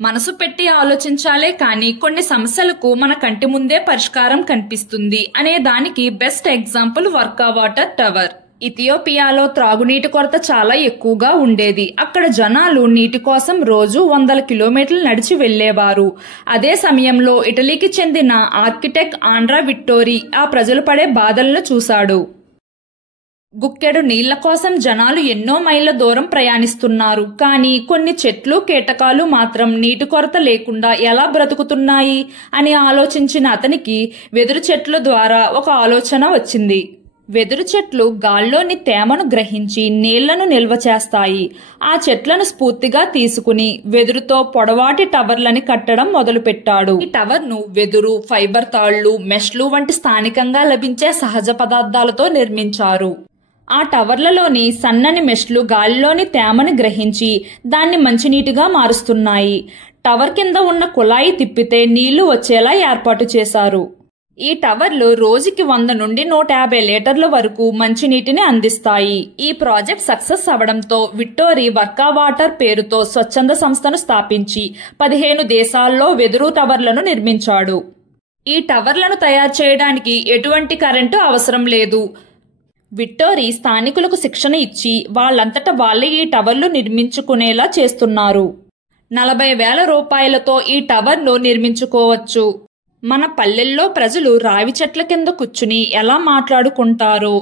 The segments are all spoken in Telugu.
మనసు పెట్టి ఆలోచించాలే కానీ కొన్ని సమస్యలకు మన కంటి ముందే పరిష్కారం కనిపిస్తుంది అనే దానికి బెస్ట్ ఎగ్జాంపుల్ వర్కా వాటర్ టవర్. ఇథియోపియాలో త్రాగునీటి కొరత చాలా ఎక్కువగా ఉండేది. అక్కడ జనాలు నీటి కోసం రోజు 100 కిలోమీటర్లు నడిచి వెళ్లేవారు. అదే సమయంలో ఇటలీకి చెందిన ఆర్కిటెక్ట్ ఆండ్రా విట్టోరి ఆ ప్రజలు పడే బాధలను చూశాడు. గుక్కెడు నీళ్ల కోసం జనాలు ఎన్నో మైళ్ళ దూరం ప్రయాణిస్తున్నారు. కానీ కొన్ని చెట్లు కీటకాలు మాత్రం నీటి కొరత లేకుండా ఎలా బ్రతుకుతున్నాయి అని ఆలోచించిన అతనికి వెదురు చెట్ల ద్వారా ఒక ఆలోచన వచ్చింది. వెదురు చెట్లు గాల్లోని తేమను గ్రహించి నీళ్లను నిల్వ చేస్తాయి. ఆ చెట్లను స్ఫూర్తిగా తీసుకుని వెదురుతో పొడవాటి టవర్లని కట్టడం మొదలుపెట్టాడు. ఈ టవర్ను వెదురు, ఫైబర్ తాళ్లు, మెష్లు వంటి స్థానికంగా లభించే సహజ పదార్థాలతో నిర్మించారు. ఆ టవర్లలోని సన్నని మెష్లు గాలిలోని తేమని గ్రహించి దాన్ని మంచినీటిగా మారుస్తున్నాయి. టవర్ కింద ఉన్న కుళాయి తిప్పితే నీళ్లు వచ్చేలా ఏర్పాటు చేశారు. ఈ టవర్లు రోజుకి 100 నుండి 150 లీటర్ల వరకు మంచినీటిని అందిస్తాయి. ఈ ప్రాజెక్ట్ సక్సెస్ అవడంతో విట్టోరి వర్కా వాటర్ పేరుతో స్వచ్ఛంద సంస్థను స్థాపించి 15 దేశాల్లో వెదురు టవర్లను నిర్మించాడు. ఈ టవర్లను తయారు చేయడానికి ఎటువంటి కరెంటు అవసరం లేదు. విట్టోరి స్థానికులకు శిక్షణ ఇచ్చి వాళ్లంతట వాళ్లే ఈ టవర్లు నిర్మించుకునేలా చేస్తున్నారు. 40,000 రూపాయలతో ఈ టవర్ను నిర్మించుకోవచ్చు. మన పల్లెల్లో ప్రజలు రావి చెట్ల కింద కూర్చుని ఎలా మాట్లాడుకుంటారో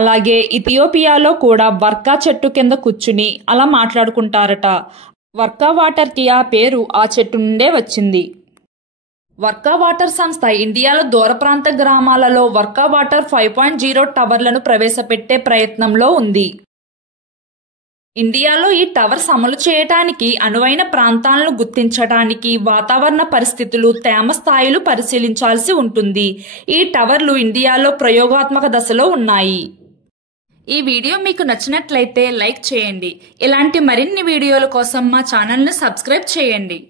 అలాగే ఇథియోపియాలో కూడా వర్కా చెట్టు కింద కూర్చుని అలా మాట్లాడుకుంటారట. వర్కా వాటర్కి ఆ పేరు ఆ చెట్టు నుండే వచ్చింది. వర్కా వాటర్ సంస్థ ఇండియాలో దూర ప్రాంత గ్రామాలలో వర్కా వాటర్ 5.0 టవర్లను ప్రవేశపెట్టే ప్రయత్నంలో ఉంది. ఇండియాలో ఈ టవర్స్ అమలు చేయటానికి అనువైన ప్రాంతాలను గుర్తించడానికి వాతావరణ పరిస్థితులు, తేమ స్థాయిలు పరిశీలించాల్సి ఉంటుంది. ఈ టవర్లు ఇండియాలో ప్రయోగాత్మక దశలో ఉన్నాయి. ఈ వీడియో మీకు నచ్చినట్లయితే లైక్ చేయండి. ఇలాంటి మరిన్ని వీడియోల కోసం మా ఛానల్ని సబ్స్క్రైబ్ చేయండి.